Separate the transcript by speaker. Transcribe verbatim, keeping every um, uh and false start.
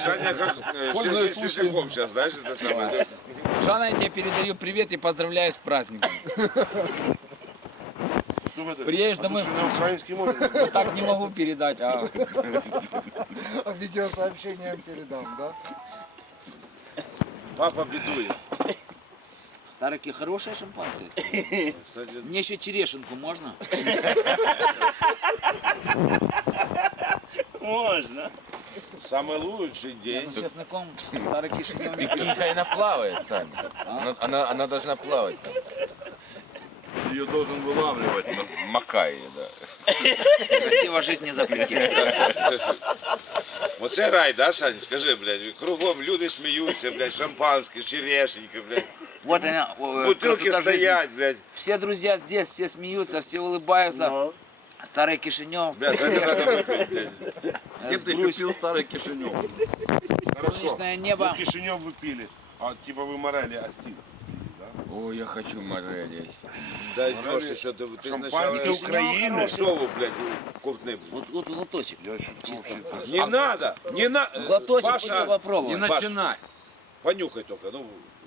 Speaker 1: Саня как э, Сергей Свистяков сейчас, знаешь, это самое.
Speaker 2: Жанна, я тебе передаю привет и поздравляю с праздником. Приедешь домой,
Speaker 3: Украинский может.
Speaker 2: ну, так не могу передать, а
Speaker 4: Видеосообщением передам, да?
Speaker 1: Папа бедует.
Speaker 2: старые хорошее шампанское, кстати.
Speaker 1: Кстати,
Speaker 2: Мне еще черешенку можно?
Speaker 5: Можно.
Speaker 1: самый лучший день.
Speaker 2: Ну, с чесноком старый Кишинев не
Speaker 6: Пекинка, она плавает, Саня. Она, она, она должна плавать.
Speaker 3: Ее должен вылавливать.
Speaker 6: Макай ее, да.
Speaker 2: красиво жить не запретишь.
Speaker 1: Оце рай, да, Саня? Скажи, блядь, кругом люди сміються, блядь, шампанське, черешенька, блядь.
Speaker 2: Вот она, о,
Speaker 1: Бутилки
Speaker 2: красота жизни.
Speaker 1: стоять, блядь.
Speaker 2: Все друзья здесь, все смеются, все улыбаются.
Speaker 5: Но.
Speaker 2: Старый Кишинев,
Speaker 1: Блядь, это надо выпить, блядь.
Speaker 2: э,
Speaker 3: Где
Speaker 2: с
Speaker 3: ты еще
Speaker 2: грусть,
Speaker 3: пил старый Кишинев?
Speaker 2: солнечное небо.
Speaker 3: Ну, Кишинев вы пили, а типа вы морали Астин.
Speaker 6: Ой, я хочу морели.
Speaker 1: Дай Леша, что ты, ты сначала
Speaker 3: Шампанское Украины.
Speaker 1: сову, блядь, ковтни, блядь.
Speaker 2: Вот, вот глоточек.
Speaker 3: Я чуть
Speaker 1: Не надо, не надо.
Speaker 2: Глоточек просто
Speaker 1: Паша,
Speaker 2: попробовать.
Speaker 1: начинай. Понюхай только, ну,